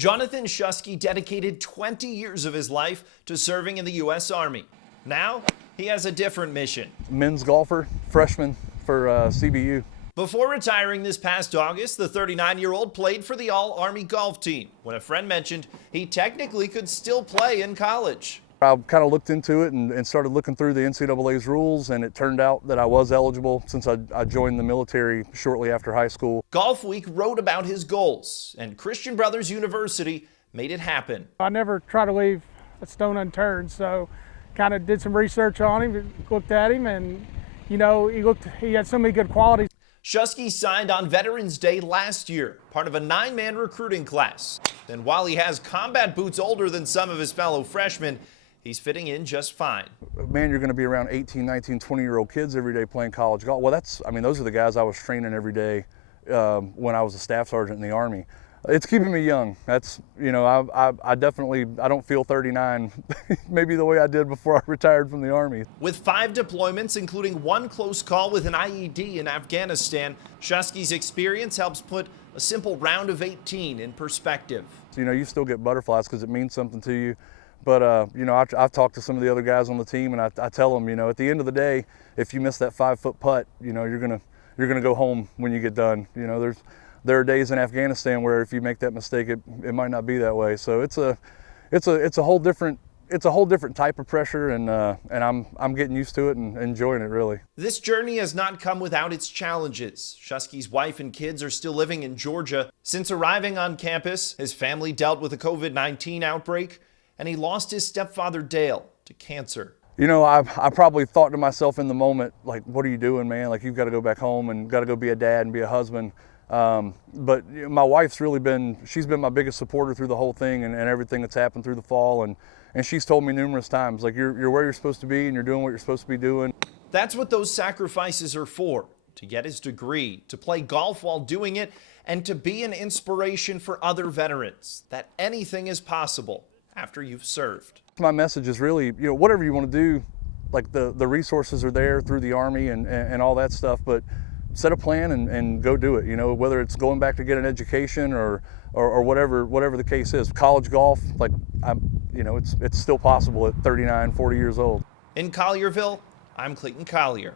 Jonathan Shuskey dedicated 20 years of his life to serving in the U.S. Army. Now, he has a different mission. Men's golfer, freshman for CBU. Before retiring this past August, the 39-year-old played for the All-Army golf team when a friend mentioned he technically could still play in college. I kind of looked into it and started looking through the NCAA's rules, and it turned out that I was eligible since I joined the military shortly after high school. Golf Week wrote about his goals, and Christian Brothers University made it happen. I never try to leave a stone unturned, so kind of did some research on him, looked at him, and you know, he had so many good qualities. Shuskey signed on Veterans Day last year, part of a 9-man recruiting class. And while he has combat boots older than some of his fellow freshmen, he's fitting in just fine. Man, you're going to be around 18, 19, 20-year-old kids every day playing college golf. Well, those are the guys I was training every day when I was a staff sergeant in the Army. It's keeping me young. That's, you know, I don't feel 39 maybe the way I did before I retired from the Army. With 5 deployments, including 1 close call with an IED in Afghanistan, Shuskey's experience helps put a simple round of 18 in perspective. You know, you still get butterflies because it means something to you. But, you know, I've talked to some of the other guys on the team, and I tell them, you know, at the end of the day, if you miss that 5-foot putt, you know, you're gonna go home when you get done. You know, there are days in Afghanistan where if you make that mistake, it might not be that way. So it's a whole different type of pressure, and I'm getting used to it and enjoying it, really. This journey has not come without its challenges. Shuskey's wife and kids are still living in Georgia. Since arriving on campus, his family dealt with a COVID-19 outbreak, and he lost his stepfather, Dale, to cancer. You know, I probably thought to myself in the moment, like, what are you doing, man? Like, you've got to go back home and got to go be a dad and be a husband. But you know, my wife's she's been my biggest supporter through the whole thing and everything that's happened through the fall. And she's told me numerous times, like, you're where you're supposed to be and you're doing what you're supposed to be doing. That's what those sacrifices are for, to get his degree, to play golf while doing it, and to be an inspiration for other veterans, that anything is possible after you've served. My message is really, you know, whatever you want to do, like the resources are there through the Army and all that stuff, but set a plan and go do it. You know, whether it's going back to get an education or whatever the case is. College golf, like, you know, it's still possible at 39, 40 years old. In Collierville, I'm Clayton Collier.